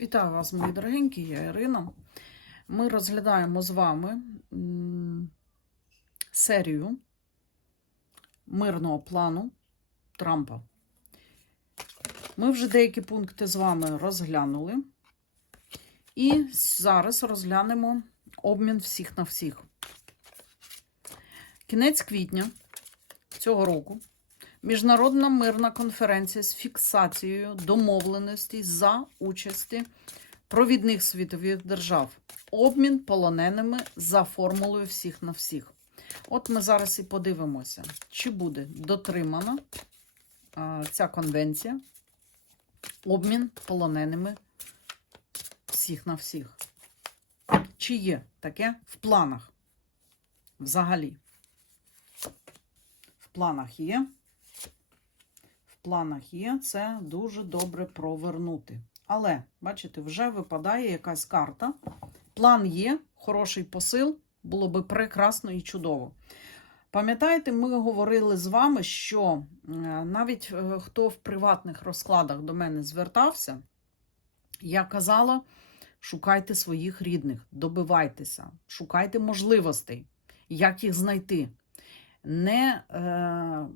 Вітаю вас, мої дорогенькі, я Ірина. Ми розглядаємо з вами серію мирного плану Трампа. Ми вже деякі пункти з вами розглянули. І зараз розглянемо обмін всіх на всіх. Кінець квітня цього року Міжнародна мирна конференція з фіксацією домовленостей за участі провідних світових держав. Обмін полоненими за формулою всіх на всіх. От ми зараз і подивимося, чи буде дотримана а, ця конвенція. Обмін полоненими всіх на всіх. Чи є таке в планах? Взагалі. В планах є планах є це дуже добре провернути. Але, бачите, вже випадає якась карта. План є, хороший посил, було би прекрасно і чудово. Пам'ятаєте, ми говорили з вами, що е, навіть е, хто в приватних розкладах до мене звертався, я казала: шукайте своїх рідних, добивайтеся, шукайте можливостей, як їх знайти. Не е,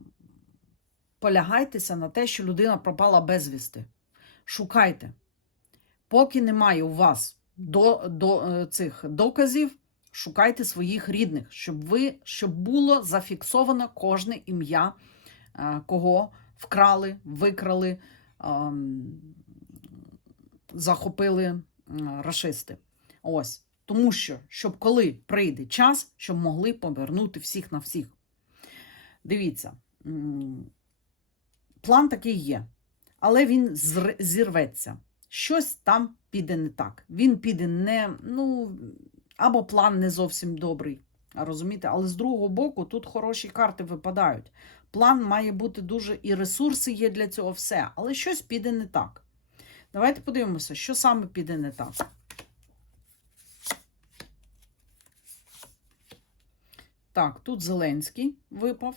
полягайтеся на те, що людина пропала безвісти. Шукайте. Поки немає у вас до, до е, цих доказів, шукайте своїх рідних, щоб ви, щоб було зафіксовано кожне ім'я, е, кого вкрали, викрали, ем, захопили рашисти. Ось. Тому що, щоб коли прийде час, щоб могли повернути всіх на всіх. Дивіться. План такий є, але він зірветься. Щось там піде не так. Він піде не, ну, або план не зовсім добрий. Розумієте? Але з другого боку, тут хороші карти випадають. План має бути дуже, і ресурси є для цього все, але щось піде не так. Давайте подивимося, що саме піде не так. Так, тут Зеленський випав.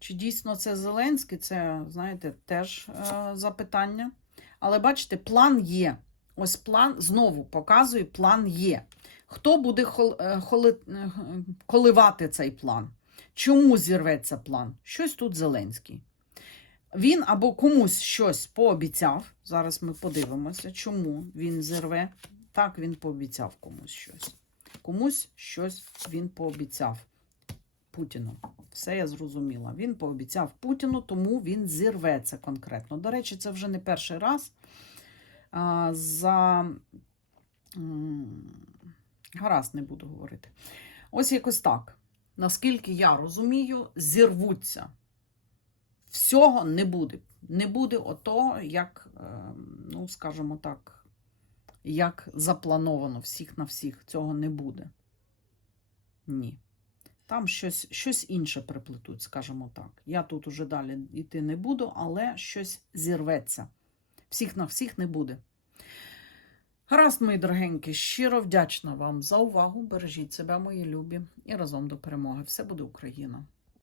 Чи дійсно це Зеленський? Це, знаєте, теж е, запитання. Але бачите, план є. Ось план знову показує, план є. Хто буде хол, е, холи, е, коливати цей план? Чому зірветься план? Щось тут Зеленський. Він або комусь щось пообіцяв. Зараз ми подивимося, чому він зірве. Так, він пообіцяв комусь щось. Комусь щось він пообіцяв Путіну. Все я зрозуміла. Він пообіцяв Путіну, тому він зірветься конкретно. До речі, це вже не перший раз. А, за гаразд не буду говорити. Ось якось так. Наскільки я розумію, зірвуться. Всього не буде. Не буде отого, як, е, ну, скажімо так, як заплановано всіх на всіх. Цього не буде. Ні. Там щось, щось інше приплетуть, скажімо так. Я тут уже далі йти не буду, але щось зірветься. Всіх на всіх не буде. Гаразд, мої дорогенькі, щиро вдячна вам за увагу. Бережіть себе, мої любі, і разом до перемоги. Все буде Україна!